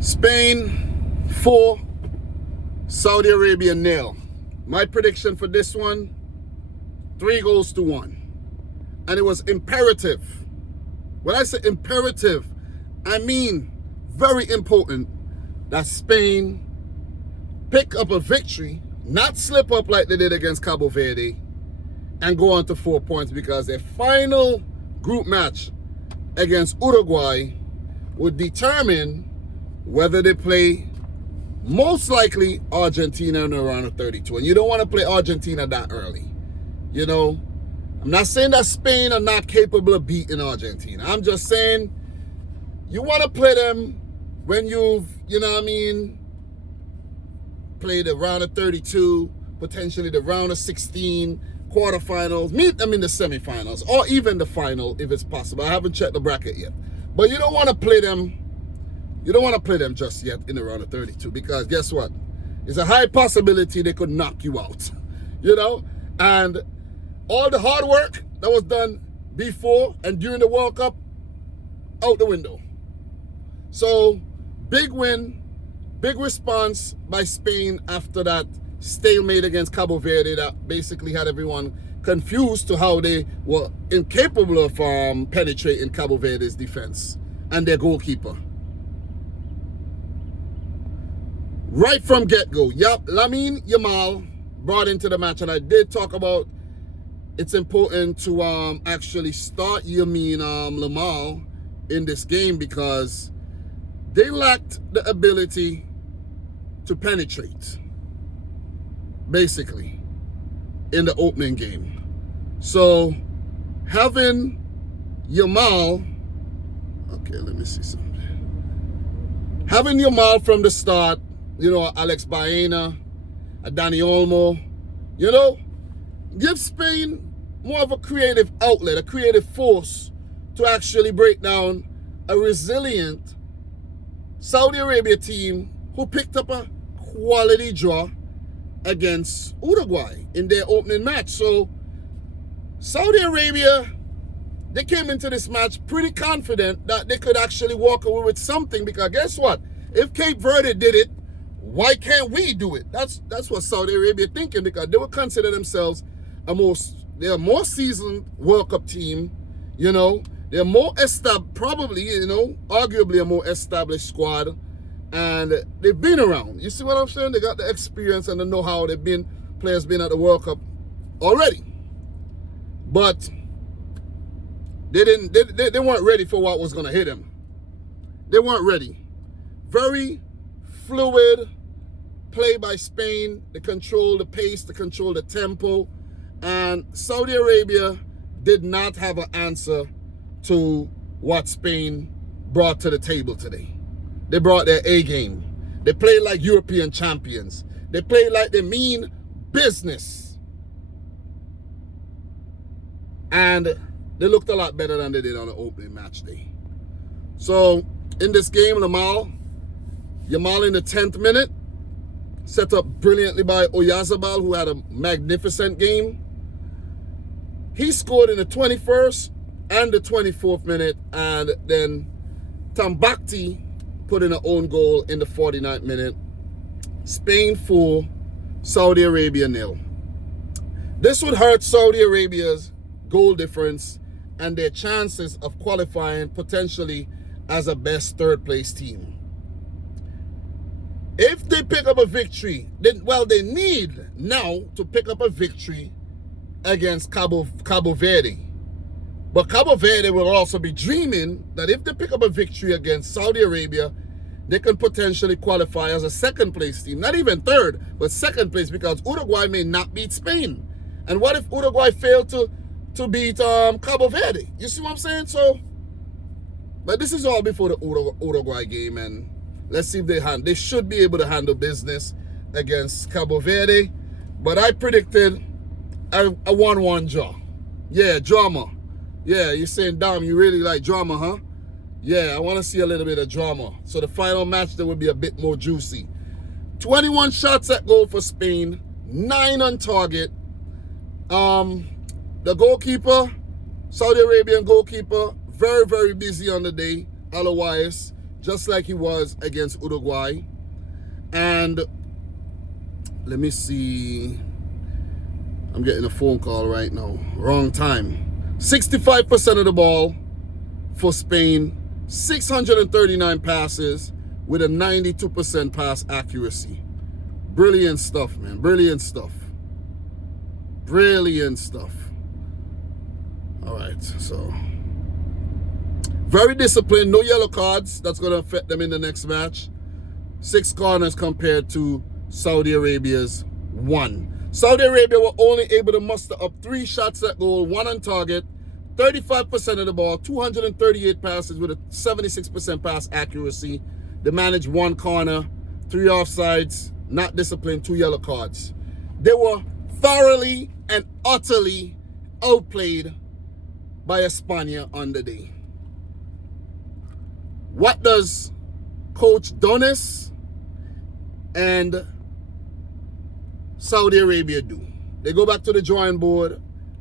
Spain 4, Saudi Arabia 0. My prediction for this one, 3-1. And it was imperative. When I say imperative, I mean very important that Spain pick up a victory, not slip up like they did against Cabo Verde, and go on to 4 points, because their final group match against Uruguay would determine whether they play most likely Argentina in the round of 32. And you don't want to play Argentina that early. You know, I'm not saying that Spain are not capable of beating Argentina. I'm just saying you want to play them when you've, play the round of 32, potentially the round of 16, quarterfinals, meet them in the semifinals, or even the final if it's possible. I haven't checked the bracket yet. But you don't want to play them. You don't want to play them just yet in the round of 32, because guess what? There's a high possibility they could knock you out. And all the hard work that was done before and during the World Cup, out the window. So, big win, big response by Spain after that stalemate against Cabo Verde that basically had everyone confused to how they were incapable of penetrating Cabo Verde's defense and their goalkeeper. Right from get-go, Lamine Yamal brought into the match, and I did talk about it's important to actually start Lamine Yamal in this game because they lacked the ability to penetrate, basically, in the opening game. So having Yamal, okay, let me see something. Having Yamal from the start, Alex Baena, Dani Olmo, give Spain more of a creative outlet, a creative force to actually break down a resilient Saudi Arabia team who picked up a quality draw against Uruguay in their opening match. So Saudi Arabia, they came into this match pretty confident that they could actually walk away with something, because guess what? If Cape Verde did it, why can't we do it? That's what Saudi Arabia thinking, because they would consider themselves they're a more seasoned World Cup team. They're more established, probably, arguably a more established squad, and they've been around. You see what I'm saying? They got the experience and the know-how. Players been at the World Cup already, but they weren't ready for what was going to hit them. They weren't ready. Very fluid play by Spain. They control the pace, they control the tempo, and Saudi Arabia did not have an answer to what Spain brought to the table today. They brought their A game. They played like European champions. They played like they mean business. And they looked a lot better than they did on the opening match day. So in this game, Yamal in the 10th minute, set up brilliantly by Oyarzabal, who had a magnificent game. He scored in the 21st and the 24th minute, and then Altambakti put in an own goal in the 49th minute. Spain 4, Saudi Arabia 0. This would hurt Saudi Arabia's goal difference and their chances of qualifying potentially as a best third-place team. If they pick up a victory, they need now to pick up a victory against Cabo Verde. But Cabo Verde will also be dreaming that if they pick up a victory against Saudi Arabia, they can potentially qualify as a second-place team. Not even third, but second place, because Uruguay may not beat Spain. And what if Uruguay failed to beat Cabo Verde? You see what I'm saying? So, but this is all before the Uruguay game, and let's see if they should be able to handle business against Cabo Verde. But I predicted a 1-1 draw. Yeah, drama. Yeah, you're saying, Dom, you really like drama, huh? Yeah, I want to see a little bit of drama. So the final match, there will be a bit more juicy. 21 shots at goal for Spain, 9 on target. The goalkeeper, Saudi Arabian goalkeeper, very, very busy on the day. Otherwise, just like he was against Uruguay. And let me see. I'm getting a phone call right now. Wrong time. 65% of the ball for Spain. 639 passes with a 92% pass accuracy. Brilliant stuff, man. Brilliant stuff. Brilliant stuff. All right, so very disciplined. No yellow cards. That's going to affect them in the next match. 6 corners compared to Saudi Arabia's 1. Saudi Arabia were only able to muster up 3 shots at goal, 1 on target, 35% of the ball, 238 passes with a 76% pass accuracy. They managed 1 corner, 3 offsides, not disciplined, 2 yellow cards. They were thoroughly and utterly outplayed by España on the day. What does Coach Donis and Saudi Arabia do? They go back to the drawing board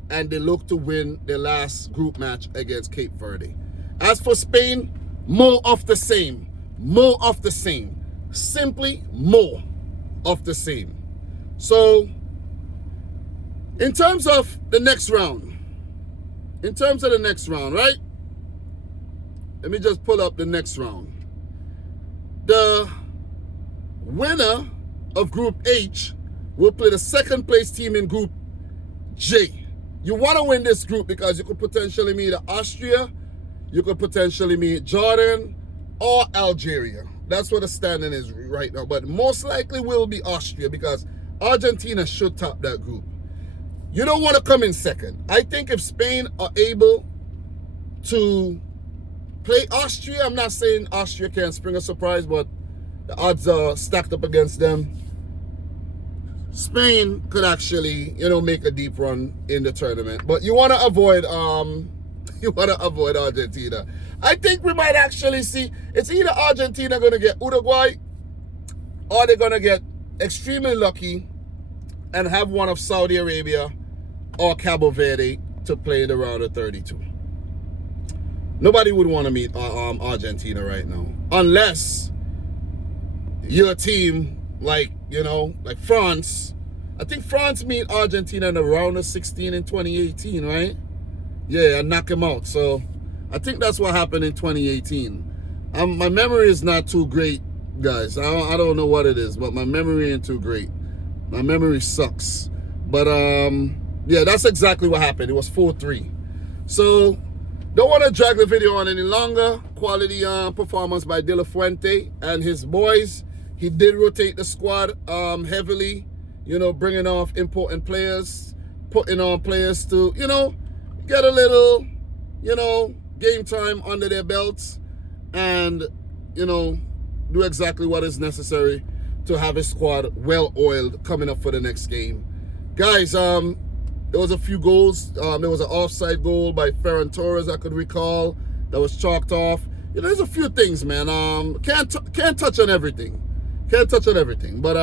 and they look to win their last group match against Cape Verde. As for Spain, more of the same. More of the same. Simply more of the same. So, in terms of the next round, right? Let me just pull up the next round. The winner of Group H will play the second place team in Group J. You want to win this group because you could potentially meet Austria, you could potentially meet Jordan, or Algeria. That's what the standing is right now. But most likely will be Austria because Argentina should top that group. You don't want to come in second. I think if Spain are able to play Austria, I'm not saying Austria can spring a surprise, but the odds are stacked up against them. Spain could actually, make a deep run in the tournament. But you want to avoid Argentina. I think we might actually see, it's either Argentina going to get Uruguay or they're going to get extremely lucky and have one of Saudi Arabia or Cabo Verde to play the round of 32. Nobody would want to meet Argentina right now. Unless you're a team like France. I think France meet Argentina in the round of 16 in 2018, right? Yeah, and knock them out. So I think that's what happened in 2018. My memory is not too great, guys. I don't know what it is, but my memory ain't too great. My memory sucks. But yeah, that's exactly what happened. It was 4-3. So don't want to drag the video on any longer. Quality performance by De La Fuente and his boys. He did rotate the squad heavily, bringing off important players, putting on players to, get a little, game time under their belts and, do exactly what is necessary to have a squad well-oiled coming up for the next game. Guys, there was a few goals. There was an offside goal by Ferran Torres I could recall that was chalked off. There's a few things, man. Can't touch on everything. Can't touch on everything. But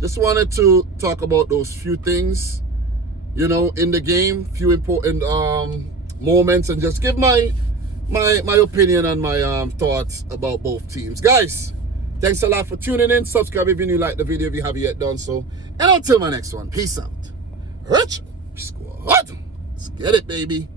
just wanted to talk about those few things, in the game, few important moments, and just give my opinion and my thoughts about both teams. Guys, thanks a lot for tuning in. Subscribe if you like the video if you haven't yet done so. And until my next one, peace out. Rich Squad. Let's get it, baby.